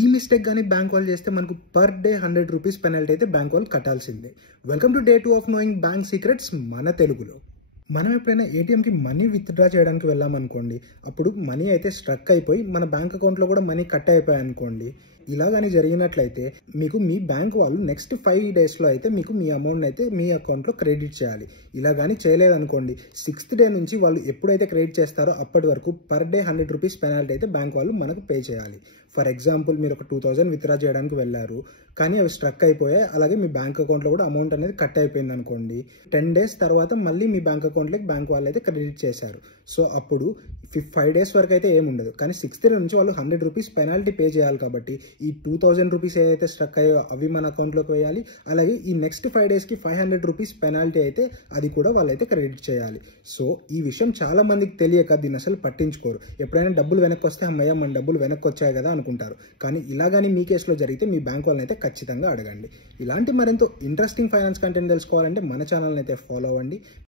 ఈ మిస్టేక్ గానీ బ్యాంక్ వాళ్ళు చేస్తే మనకు పర్ డే 100 రూపీస్ పెనాల్టీ అయితే బ్యాంక్ వాళ్ళు కట్టాల్సిందే. Welcome to day 2 of knowing bank secrets మన తెలుగులో. మనం ఎప్పుడైనా ఏటీఎంకి మనీ విత్డ్రా చేయడానికి వెళ్ళామనుకోండి, అప్పుడు మనీ అయితే స్ట్రక్ అయిపోయి మన బ్యాంక్ అకౌంట్లో కూడా మనీ కట్ అయిపోయాయి అనుకోండి. ఇలా కానీ జరిగినట్లయితే మీకు మీ బ్యాంక్ వాళ్ళు నెక్స్ట్ 5 డేస్లో అయితే మీకు మీ అమౌంట్ అయితే మీ అకౌంట్లో క్రెడిట్ చేయాలి. ఇలా కానీ చేయలేదనుకోండి, 6th డే నుంచి వాళ్ళు ఎప్పుడైతే క్రెడిట్ చేస్తారో అప్పటి వరకు పర్ డే 100 రూపీస్ పెనాల్టీ అయితే బ్యాంక్ వాళ్ళు మనకు పే చేయాలి. ఫర్ ఎగ్జాంపుల్ మీరు ఒక 2000 విత్డ్రా చేయడానికి వెళ్ళారు, కానీ అవి స్ట్రక్ అయిపోయాయి, అలాగే మీ బ్యాంక్ అకౌంట్లో కూడా అమౌంట్ అనేది కట్ అయిపోయింది అనుకోండి. 10 డేస్ తర్వాత మళ్ళీ మీ బ్యాంక్ అకౌంట్లోకి బ్యాంక్ వాళ్ళు అయితే క్రెడిట్ చేశారు. సో అప్పుడు 5 డేస్ వరకు అయితే ఏముండదు, కానీ 6th డే నుంచి వాళ్ళు 100 రూపీస్ పెనాల్టీ పే చేయాలి. కాబట్టి ఈ 2000 రూపీస్ ఏదైతే స్ట్రక్ అయ్యో అవి మన అకౌంట్లోకి వేయాలి. అలాగే ఈ నెక్స్ట్ 5 డేస్కి 500 రూపీస్ పెనాల్టీ అయితే అది కూడా వాళ్ళైతే క్రెడిట్ చేయాలి. సో ఈ విషయం చాలా మందికి తెలియక దీన్ని అసలు పట్టించుకోరు. ఎప్పుడైనా డబ్బులు వెనక్కి వస్తే అమ్మయ్య మన డబ్బులు వెనక్కి వచ్చాయి కదా అనుకుంటారు. కానీ ఇలాగని మీ కేసులో జరిగితే మీ బ్యాంక్ వాళ్ళని అయితే ఖచ్చితంగా అడగండి. ఇలాంటి మరింత ఇంట్రెస్టింగ్ ఫైనాన్స్ కంటెంట్ తెలుసుకోవాలంటే మన ఛానల్ని అయితే ఫాలో అవ్వండి.